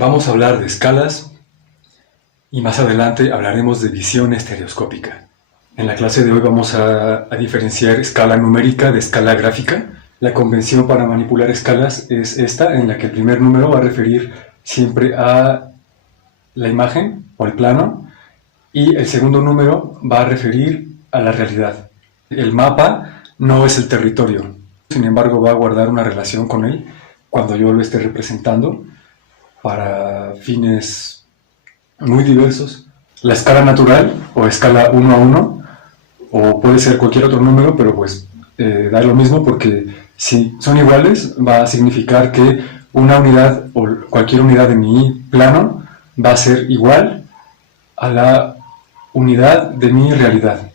Vamos a hablar de escalas y más adelante hablaremos de visión estereoscópica. En la clase de hoy vamos a diferenciar escala numérica de escala gráfica. La convención para manipular escalas es esta, en la que el primer número va a referir siempre a la imagen o el plano y el segundo número va a referir a la realidad. El mapa no es el territorio, sin embargo va a guardar una relación con él cuando yo lo esté representando para fines muy diversos. La escala natural o escala 1 a 1, o puede ser cualquier otro número, pero pues da lo mismo, porque si son iguales va a significar que una unidad o cualquier unidad de mi plano va a ser igual a la unidad de mi realidad.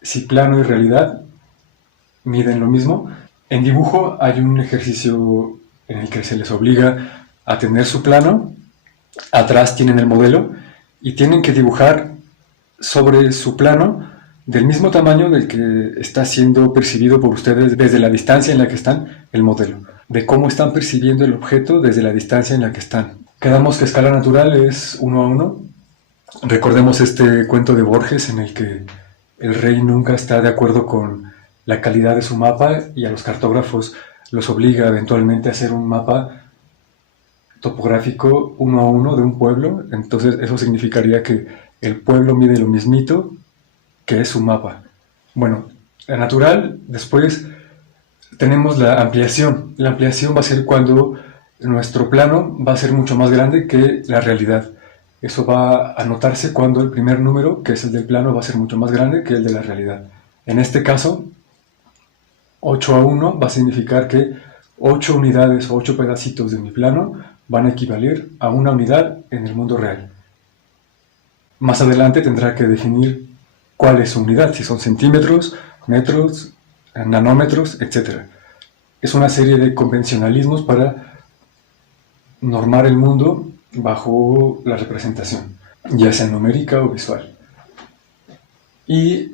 Si plano y realidad miden lo mismo, en dibujo hay un ejercicio en el que se les obliga a tener su plano, atrás tienen el modelo y tienen que dibujar sobre su plano del mismo tamaño del que está siendo percibido por ustedes desde la distancia en la que están el modelo, de cómo están percibiendo el objeto desde la distancia en la que están. Quedamos que escala natural es 1 a 1. Recordemos este cuento de Borges en el que el rey nunca está de acuerdo con la calidad de su mapa y a los cartógrafos los obliga eventualmente a hacer un mapa topográfico 1 a 1 de un pueblo. Entonces eso significaría que el pueblo mide lo mismito que es su mapa. Bueno, la natural, después tenemos la ampliación. La ampliación va a ser cuando nuestro plano va a ser mucho más grande que la realidad. Eso va a notarse cuando el primer número, que es el del plano, va a ser mucho más grande que el de la realidad. En este caso, 8 a 1 va a significar que 8 unidades o 8 pedacitos de mi plano van a equivaler a una unidad en el mundo real. Más adelante tendrá que definir cuál es su unidad, si son centímetros, metros, nanómetros, etc. Es una serie de convencionalismos para normar el mundo bajo la representación, ya sea numérica o visual. Y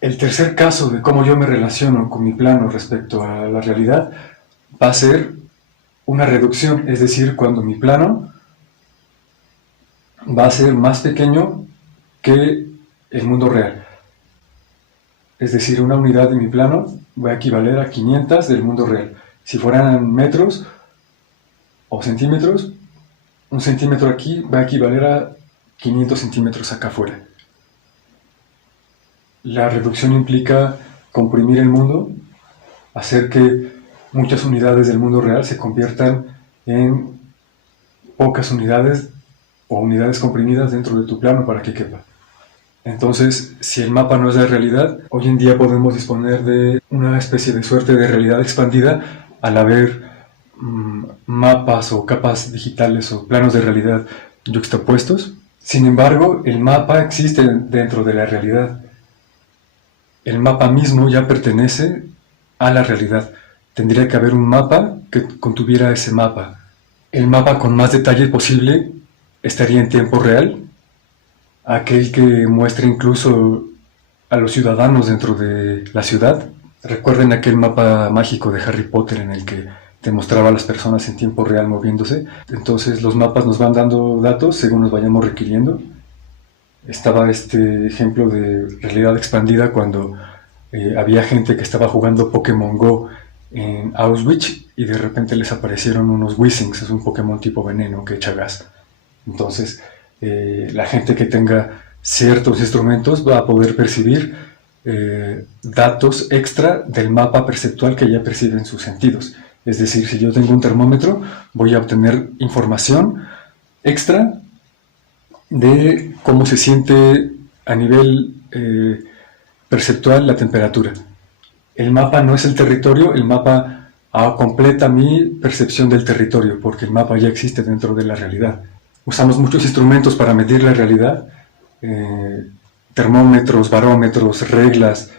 el tercer caso de cómo yo me relaciono con mi plano respecto a la realidad va a ser una reducción, es decir, cuando mi plano va a ser más pequeño que el mundo real. Es decir, una unidad de mi plano va a equivaler a 500 del mundo real. Si fueran metros o centímetros, un centímetro aquí va a equivaler a 500 centímetros acá afuera. La reducción implica comprimir el mundo, hacer que muchas unidades del mundo real se conviertan en pocas unidades o unidades comprimidas dentro de tu plano para que quepa. Entonces, si el mapa no es la realidad, hoy en día podemos disponer de una especie de suerte de realidad expandida al haber mapas o capas digitales o planos de realidad yuxtapuestos. Sin embargo, el mapa existe dentro de la realidad. El mapa mismo ya pertenece a la realidad. Tendría que haber un mapa que contuviera ese mapa. El mapa con más detalle posible estaría en tiempo real, aquel que muestra incluso a los ciudadanos dentro de la ciudad. Recuerden aquel mapa mágico de Harry Potter en el que te mostraba a las personas en tiempo real moviéndose. Entonces los mapas nos van dando datos según nos vayamos requiriendo. Estaba este ejemplo de realidad expandida cuando había gente que estaba jugando Pokémon Go en Auschwitz y de repente les aparecieron unos Weezings, es un Pokémon tipo veneno que echa gas. Entonces la gente que tenga ciertos instrumentos va a poder percibir datos extra del mapa perceptual que ya perciben sus sentidos. Es decir, si yo tengo un termómetro, voy a obtener información extra de cómo se siente a nivel perceptual la temperatura. El mapa no es el territorio, el mapa completa mi percepción del territorio, porque el mapa ya existe dentro de la realidad. Usamos muchos instrumentos para medir la realidad, termómetros, barómetros, reglas.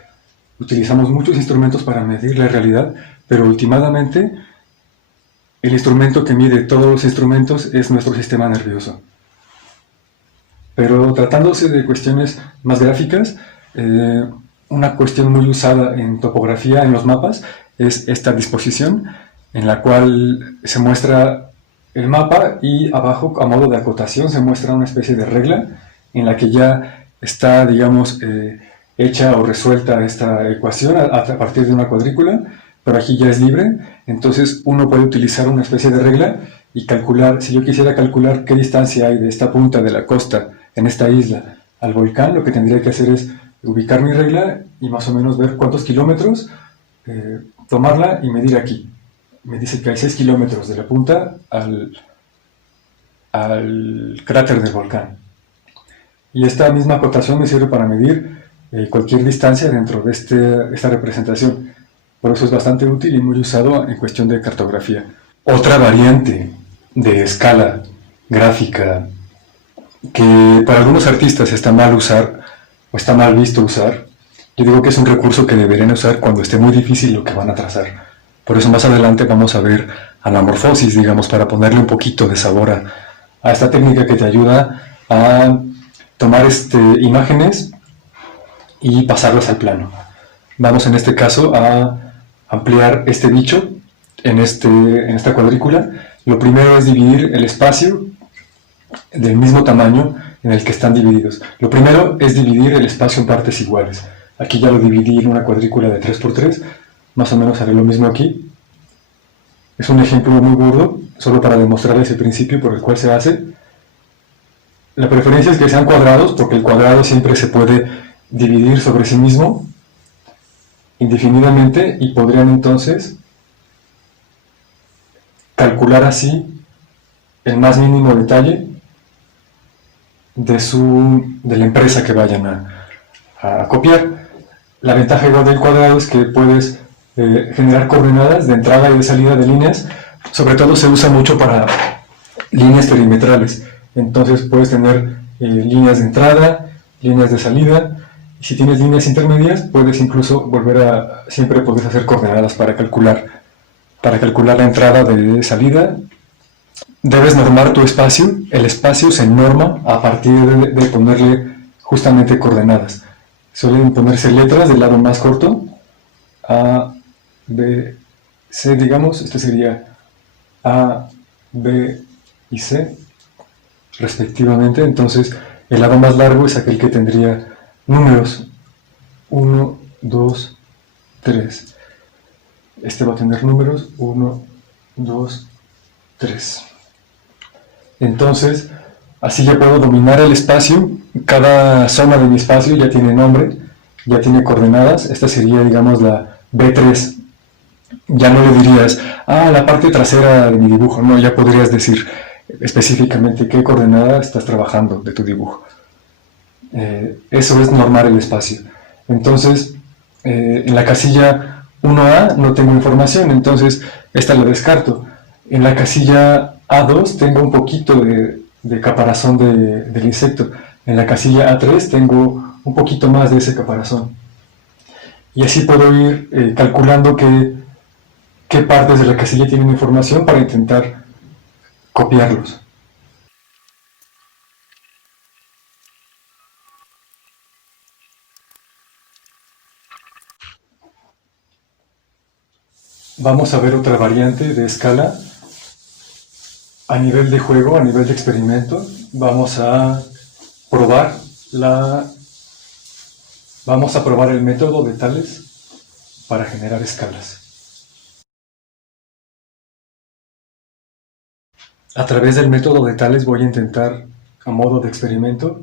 Utilizamos muchos instrumentos para medir la realidad, pero últimamente el instrumento que mide todos los instrumentos es nuestro sistema nervioso. Pero tratándose de cuestiones más gráficas, una cuestión muy usada en topografía, en los mapas, es esta disposición en la cual se muestra el mapa y abajo, a modo de acotación, se muestra una especie de regla en la que ya está, digamos, hecha o resuelta esta ecuación a partir de una cuadrícula, pero aquí ya es libre. Entonces uno puede utilizar una especie de regla y calcular, si yo quisiera calcular qué distancia hay de esta punta de la costa en esta isla al volcán, lo que tendría que hacer es ubicar mi regla y más o menos ver cuántos kilómetros, tomarla y medir aquí. Me dice que hay 6 kilómetros de la punta al cráter del volcán. Y esta misma acotación me sirve para medir cualquier distancia dentro de esta representación. Por eso es bastante útil y muy usado en cuestión de cartografía. Otra variante de escala gráfica que para algunos artistas está mal usar o está mal visto usar, yo digo que es un recurso que deberían usar cuando esté muy difícil lo que van a trazar. Por eso más adelante vamos a ver anamorfosis, digamos, para ponerle un poquito de sabor a esta técnica que te ayuda a tomar imágenes y pasarlas al plano. Vamos en este caso a ampliar este bicho en esta cuadrícula. Lo primero es dividir el espacio del mismo tamaño en el que están divididos. Lo primero es dividir el espacio en partes iguales. Aquí ya lo dividí en una cuadrícula de 3×3, más o menos haré lo mismo aquí. Es un ejemplo muy burdo, solo para demostrar ese principio por el cual se hace. La preferencia es que sean cuadrados, porque el cuadrado siempre se puede dividir sobre sí mismo indefinidamente y podrían entonces calcular así el más mínimo detalle de la empresa que vayan a copiar. La ventaja igual del cuadrado es que puedes generar coordenadas de entrada y de salida de líneas. Sobre todo se usa mucho para líneas perimetrales. Entonces puedes tener líneas de entrada, líneas de salida. Y si tienes líneas intermedias, puedes incluso siempre puedes hacer coordenadas para calcular la entrada de salida. Debes normar tu espacio. El espacio se norma a partir de ponerle justamente coordenadas. Suelen ponerse letras del lado más corto, A, B, C, digamos. Este sería A, B y C, respectivamente. Entonces, el lado más largo es aquel que tendría números 1, 2, 3. Este va a tener números 1, 2, 3. Entonces, así ya puedo dominar el espacio. Cada zona de mi espacio ya tiene nombre, ya tiene coordenadas. Esta sería, digamos, la B3. Ya no le dirías, la parte trasera de mi dibujo. No, ya podrías decir específicamente qué coordenada estás trabajando de tu dibujo. Eso es normar el espacio. Entonces, en la casilla 1A no tengo información, entonces esta la descarto. En la casilla A2 tengo un poquito de caparazón del insecto. En la casilla A3 tengo un poquito más de ese caparazón. Y así puedo ir calculando qué partes de la casilla tienen información para intentar copiarlos. Vamos a ver otra variante de escala. A nivel de juego, a nivel de experimento, vamos a probar el método de Tales para generar escalas. A través del método de Tales voy a intentar, a modo de experimento,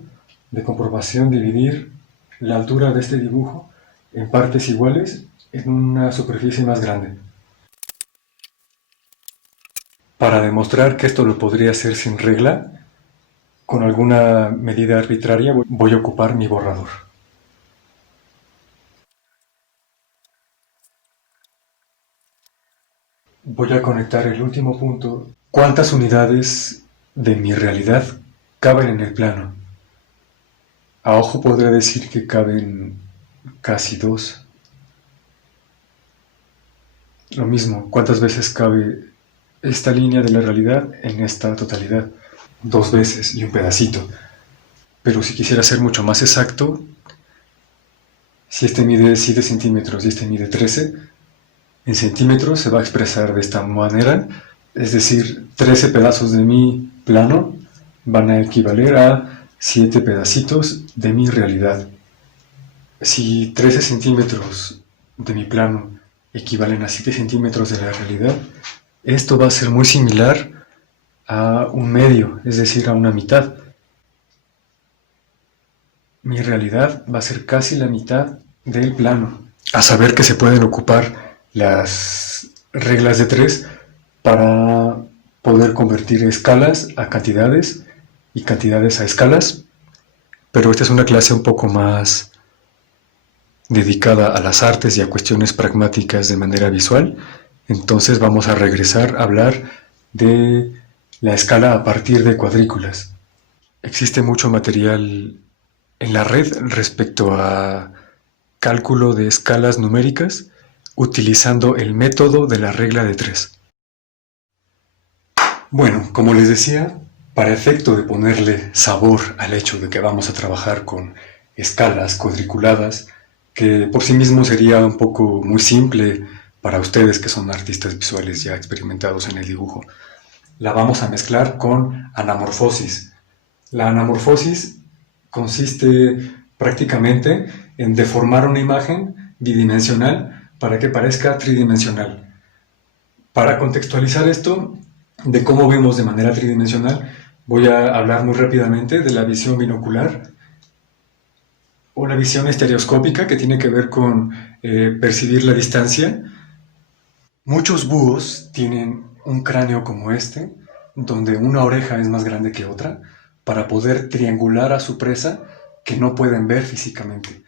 de comprobación, dividir la altura de este dibujo en partes iguales en una superficie más grande. Para demostrar que esto lo podría hacer sin regla, con alguna medida arbitraria, voy a ocupar mi borrador. Voy a conectar el último punto. ¿Cuántas unidades de mi realidad caben en el plano? A ojo podría decir que caben casi 2. Lo mismo, ¿cuántas veces cabe esta línea de la realidad en esta totalidad? 2 veces y un pedacito. Pero si quisiera ser mucho más exacto, si este mide 7 centímetros y este mide 13, en centímetros se va a expresar de esta manera Es decir, 13 pedazos de mi plano van a equivaler a 7 pedacitos de mi realidad. Si 13 centímetros de mi plano equivalen a 7 centímetros de la realidad, esto va a ser muy similar a un medio, es decir, a una mitad. Mi realidad va a ser casi la mitad del plano. A saber que se pueden ocupar las reglas de 3 para poder convertir escalas a cantidades y cantidades a escalas, pero esta es una clase un poco más dedicada a las artes y a cuestiones pragmáticas de manera visual. Entonces vamos a regresar a hablar de la escala a partir de cuadrículas. Existe mucho material en la red respecto a cálculo de escalas numéricas utilizando el método de la regla de 3. Bueno, como les decía, para efecto de ponerle sabor al hecho de que vamos a trabajar con escalas cuadriculadas, que por sí mismo sería un poco muy simple para ustedes que son artistas visuales ya experimentados en el dibujo, la vamos a mezclar con anamorfosis. La anamorfosis consiste prácticamente en deformar una imagen bidimensional para que parezca tridimensional. Para contextualizar esto, de cómo vemos de manera tridimensional, voy a hablar muy rápidamente de la visión binocular o la visión estereoscópica, que tiene que ver con percibir la distancia. Muchos búhos tienen un cráneo como este, donde una oreja es más grande que otra, para poder triangular a su presa que no pueden ver físicamente.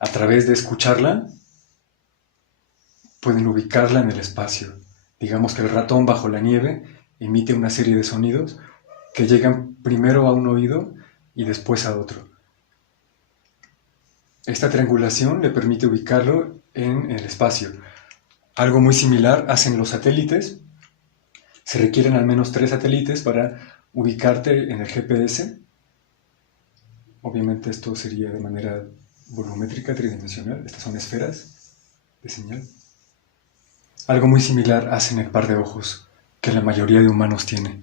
A través de escucharla, pueden ubicarla en el espacio. Digamos que el ratón bajo la nieve emite una serie de sonidos que llegan primero a un oído y después a otro. Esta triangulación le permite ubicarlo en el espacio. Algo muy similar hacen los satélites. Se requieren al menos 3 satélites para ubicarte en el GPS. Obviamente esto sería de manera volumétrica, tridimensional. Estas son esferas de señal. Algo muy similar hacen el par de ojos que la mayoría de humanos tiene.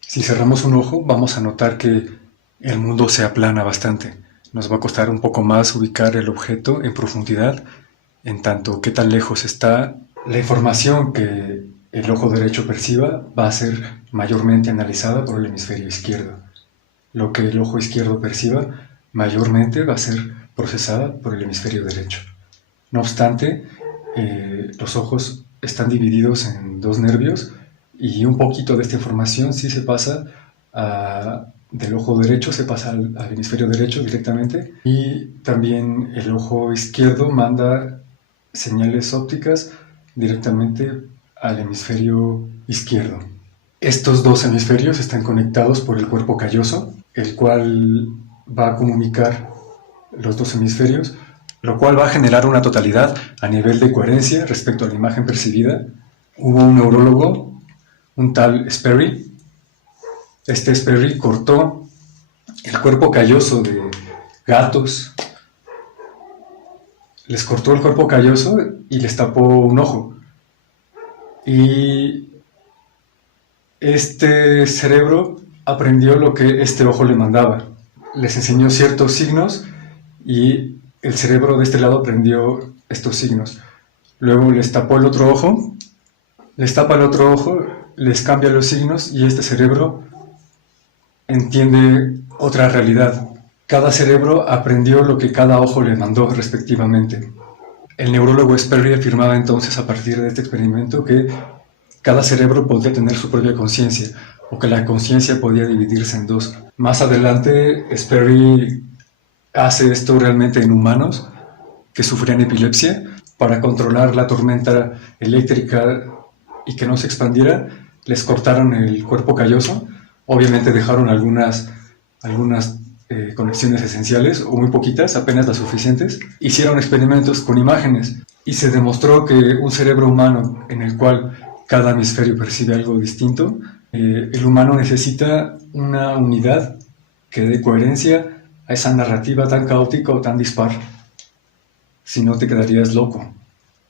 Si cerramos un ojo, vamos a notar que el mundo se aplana bastante. Nos va a costar un poco más ubicar el objeto en profundidad, en tanto qué tan lejos está. La información que el ojo derecho perciba va a ser mayormente analizada por el hemisferio izquierdo. Lo que el ojo izquierdo perciba mayormente va a ser procesada por el hemisferio derecho. No obstante, los ojos están divididos en 2 nervios y un poquito de esta información sí se pasa del ojo derecho, se pasa al hemisferio derecho directamente, y también el ojo izquierdo manda señales ópticas directamente al hemisferio izquierdo. Estos 2 hemisferios están conectados por el cuerpo calloso, el cual va a comunicar los 2 hemisferios, lo cual va a generar una totalidad a nivel de coherencia respecto a la imagen percibida. Hubo un neurólogo, un tal Sperry. Este Sperry cortó el cuerpo calloso de gatos, les cortó el cuerpo calloso y les tapó un ojo. Y este cerebro aprendió lo que este ojo le mandaba. Les enseñó ciertos signos y el cerebro de este lado aprendió estos signos. Luego les tapó el otro ojo, les tapa el otro ojo, les cambia los signos y este cerebro entiende otra realidad. Cada cerebro aprendió lo que cada ojo le mandó respectivamente. El neurólogo Sperry afirmaba entonces a partir de este experimento que cada cerebro podía tener su propia conciencia, o que la conciencia podía dividirse en 2. Más adelante, Sperry hace esto realmente en humanos que sufrían epilepsia. Para controlar la tormenta eléctrica y que no se expandiera, les cortaron el cuerpo calloso. Obviamente dejaron algunas conexiones esenciales, o muy poquitas, apenas las suficientes. Hicieron experimentos con imágenes y se demostró que un cerebro humano en el cual cada hemisferio percibe algo distinto, el humano necesita una unidad que dé coherencia a esa narrativa tan caótica o tan dispar. Si no, te quedarías loco.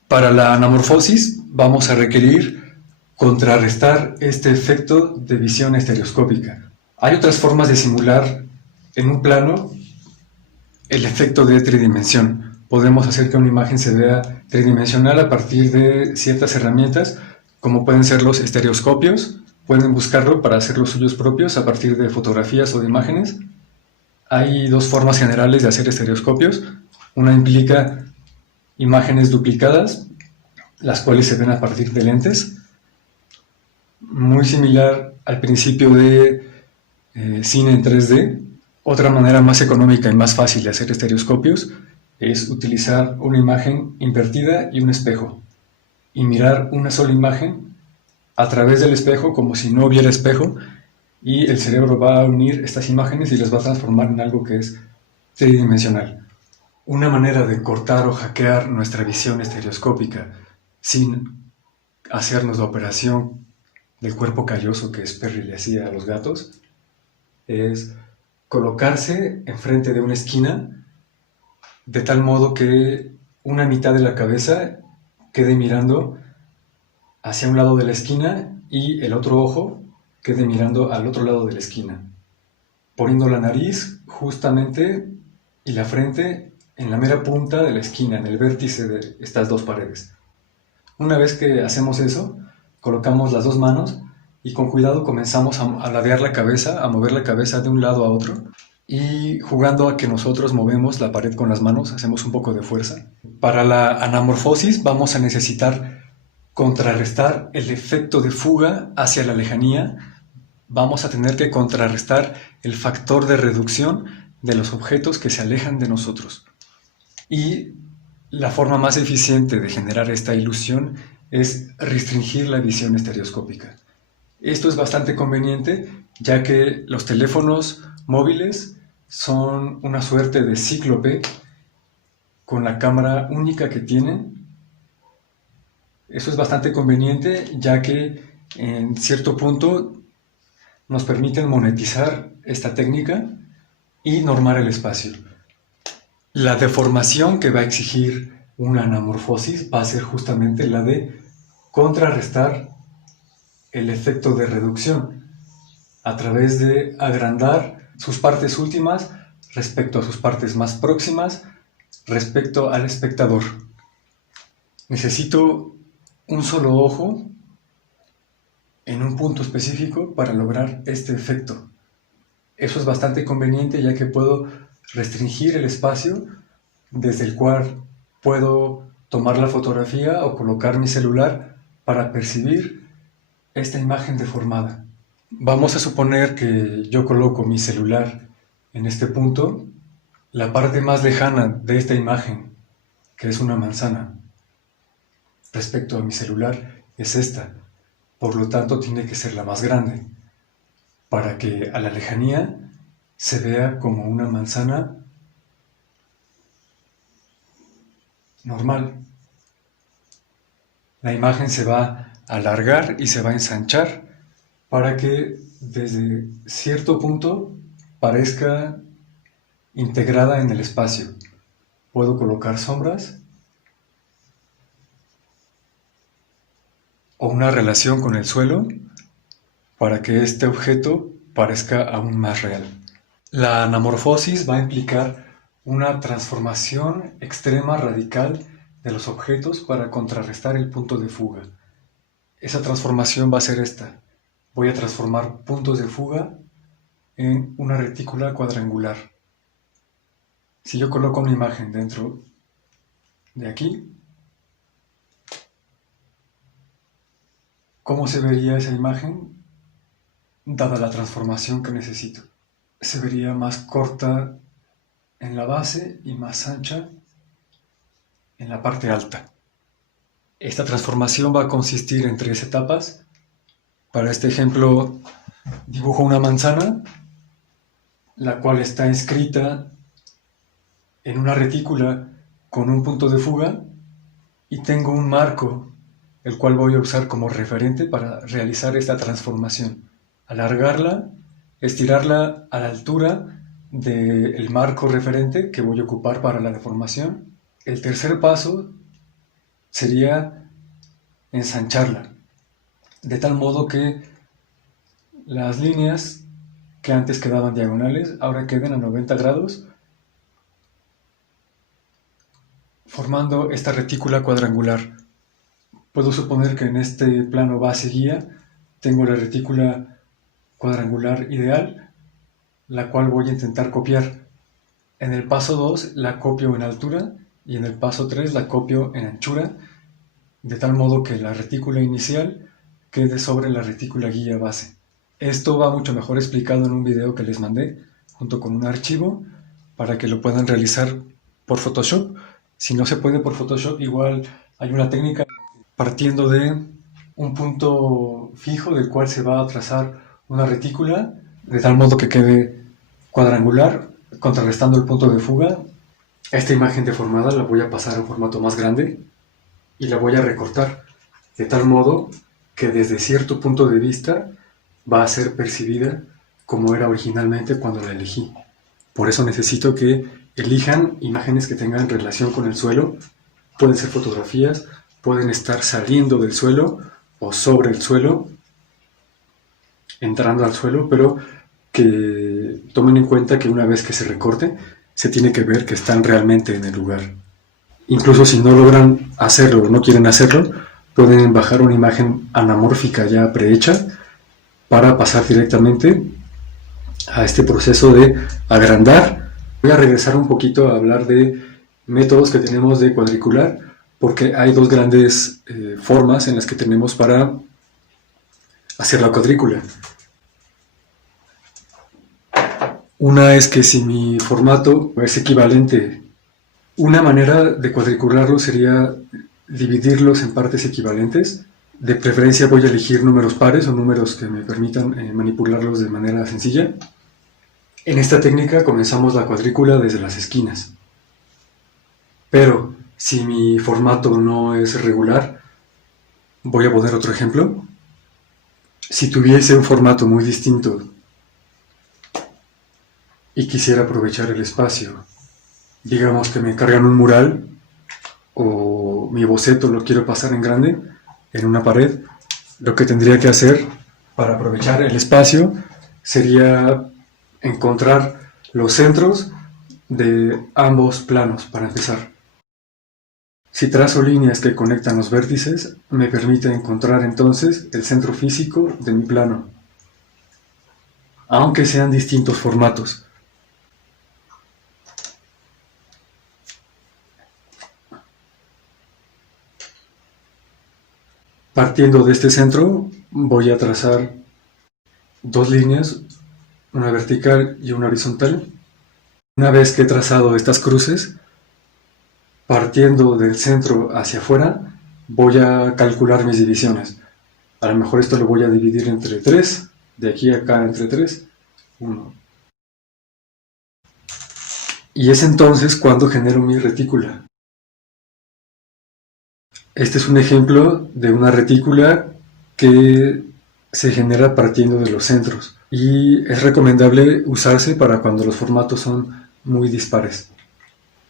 Para la anamorfosis vamos a requerir contrarrestar este efecto de visión estereoscópica. Hay otras formas de simular en un plano el efecto de tridimensión. Podemos hacer que una imagen se vea tridimensional a partir de ciertas herramientas, como pueden ser los estereoscopios. Pueden buscarlo para hacer los suyos propios a partir de fotografías o de imágenes. Hay dos formas generales de hacer estereoscopios. Una implica imágenes duplicadas, las cuales se ven a partir de lentes, muy similar al principio de cine en 3D. Otra manera más económica y más fácil de hacer estereoscopios es utilizar una imagen invertida y un espejo, y mirar una sola imagen a través del espejo como si no hubiera espejo, y el cerebro va a unir estas imágenes y las va a transformar en algo que es tridimensional. Una manera de cortar o hackear nuestra visión estereoscópica sin hacernos la operación del cuerpo calloso que Sperry le hacía a los gatos es colocarse enfrente de una esquina de tal modo que una mitad de la cabeza quede mirando hacia un lado de la esquina y el otro ojo quede mirando al otro lado de la esquina, poniendo la nariz justamente y la frente en la mera punta de la esquina, en el vértice de estas dos paredes. Una vez que hacemos eso, colocamos las dos manos y con cuidado comenzamos a ladear la cabeza, a mover la cabeza de un lado a otro, y jugando a que nosotros movemos la pared con las manos, hacemos un poco de fuerza. Para la anamorfosis vamos a necesitar contrarrestar el efecto de fuga hacia la lejanía. Vamos a tener que contrarrestar el factor de reducción de los objetos que se alejan de nosotros. Y la forma más eficiente de generar esta ilusión es restringir la visión estereoscópica. Esto es bastante conveniente, ya que los teléfonos móviles son una suerte de cíclope con la cámara única que tienen. Eso es bastante conveniente, ya que en cierto punto nos permiten monetizar esta técnica y normar el espacio. La deformación que va a exigir una anamorfosis va a ser justamente la de contrarrestar el efecto de reducción a través de agrandar sus partes últimas respecto a sus partes más próximas respecto al espectador. Necesito un solo ojo en un punto específico para lograr este efecto. Eso es bastante conveniente, ya que puedo restringir el espacio desde el cual puedo tomar la fotografía o colocar mi celular para percibir esta imagen deformada. Vamos a suponer que yo coloco mi celular en este punto. La parte más lejana de esta imagen, que es una manzana, respecto a mi celular, es esta. Por lo tanto, tiene que ser la más grande, para que a la lejanía se vea como una manzana normal. La imagen se va a alargar y se va a ensanchar para que desde cierto punto parezca integrada en el espacio. Puedo colocar sombras o una relación con el suelo para que este objeto parezca aún más real. La anamorfosis va a implicar una transformación extrema radical de los objetos para contrarrestar el punto de fuga. Esa transformación va a ser esta. Voy a transformar puntos de fuga en una retícula cuadrangular. Si yo coloco una imagen dentro de aquí, ¿cómo se vería esa imagen dada la transformación que necesito? Se vería más corta en la base y más ancha en la parte alta. Esta transformación va a consistir en 3 etapas. Para este ejemplo, dibujo una manzana, la cual está inscrita en una retícula con un punto de fuga, y tengo un marco, el cual voy a usar como referente para realizar esta transformación. Alargarla, estirarla a la altura del marco referente que voy a ocupar para la deformación. El tercer paso sería ensancharla. de tal modo que las líneas que antes quedaban diagonales ahora queden a 90 grados, formando esta retícula cuadrangular. Puedo suponer que en este plano base guía tengo la retícula cuadrangular ideal, la cual voy a intentar copiar. En el paso 2 la copio en altura y en el paso 3 la copio en anchura, de tal modo que la retícula inicial quede sobre la retícula guía base. Esto va mucho mejor explicado en un video que les mandé, junto con un archivo, para que lo puedan realizar por Photoshop. Si no se puede por Photoshop, igual hay una técnica partiendo de un punto fijo del cual se va a trazar una retícula, de tal modo que quede cuadrangular, contrarrestando el punto de fuga. Esta imagen deformada la voy a pasar a un formato más grande y la voy a recortar, de tal modo que desde cierto punto de vista va a ser percibida como era originalmente cuando la elegí. Por eso necesito que elijan imágenes que tengan relación con el suelo. Pueden ser fotografías, pueden estar saliendo del suelo o sobre el suelo, entrando al suelo, pero que tomen en cuenta que una vez que se recorte, se tiene que ver que están realmente en el lugar. Incluso si no logran hacerlo o no quieren hacerlo, pueden bajar una imagen anamórfica ya prehecha para pasar directamente a este proceso de agrandar. Voy a regresar un poquito a hablar de métodos que tenemos de cuadricular, porque hay dos grandes formas en las que tenemos para hacer la cuadrícula. Una es que si mi formato es equivalente, una manera de cuadricularlo sería dividirlos en partes equivalentes. De preferencia voy a elegir números pares o números que me permitan manipularlos de manera sencilla. En esta técnica comenzamos la cuadrícula desde las esquinas. Pero si mi formato no es regular, voy a poner otro ejemplo. Si tuviese un formato muy distinto y quisiera aprovechar el espacio, digamos que me encargan un mural o mi boceto lo quiero pasar en grande en una pared, lo que tendría que hacer para aprovechar el espacio sería encontrar los centros de ambos planos para empezar. Si trazo líneas que conectan los vértices, me permite encontrar entonces el centro físico de mi plano, aunque sean distintos formatos. Partiendo de este centro, voy a trazar dos líneas, una vertical y una horizontal. Una vez que he trazado estas cruces, partiendo del centro hacia afuera, voy a calcular mis divisiones. A lo mejor esto lo voy a dividir entre 3, de aquí a acá entre 3, 1. Y es entonces cuando genero mi retícula. Este es un ejemplo de una retícula que se genera partiendo de los centros y es recomendable usarse para cuando los formatos son muy dispares.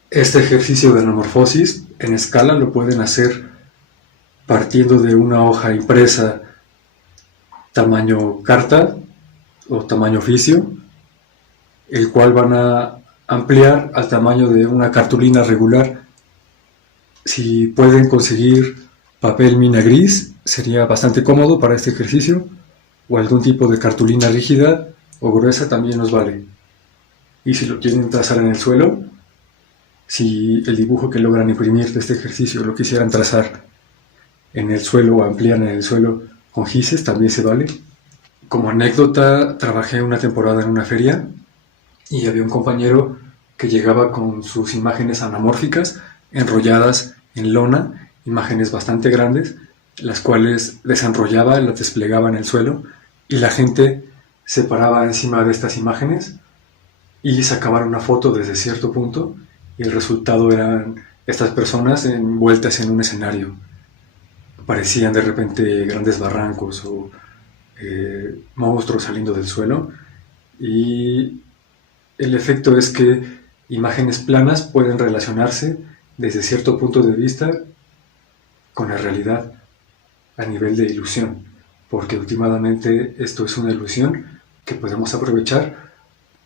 Este ejercicio de anamorfosis en escala lo pueden hacer partiendo de una hoja impresa tamaño carta o tamaño oficio, el cual van a ampliar al tamaño de una cartulina regular. Si pueden conseguir papel mina gris, sería bastante cómodo para este ejercicio, o algún tipo de cartulina rígida o gruesa también nos vale. Y si lo quieren trazar en el suelo, si el dibujo que logran imprimir de este ejercicio lo quisieran trazar en el suelo o ampliar en el suelo con gises, también se vale. Como anécdota, trabajé una temporada en una feria y había un compañero que llegaba con sus imágenes anamórficas enrolladas en lona, imágenes bastante grandes, las cuales desenrollaba, las desplegaba en el suelo y la gente se paraba encima de estas imágenes y sacaba una foto desde cierto punto y el resultado eran estas personas envueltas en un escenario. Parecían de repente grandes barrancos o monstruos saliendo del suelo y el efecto es que imágenes planas pueden relacionarse desde cierto punto de vista con la realidad a nivel de ilusión. porque últimamente esto es una ilusión que podemos aprovechar.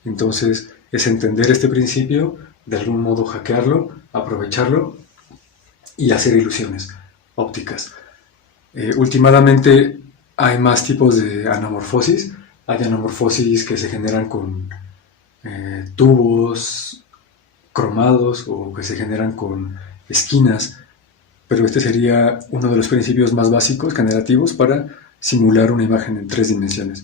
Entonces es entender este principio, de algún modo hackearlo, aprovecharlo y hacer ilusiones ópticas. Últimamente hay más tipos de anamorfosis. Hay anamorfosis que se generan con tubos cromados o que se generan con esquinas, pero este sería uno de los principios más básicos generativos para simular una imagen en 3 dimensiones.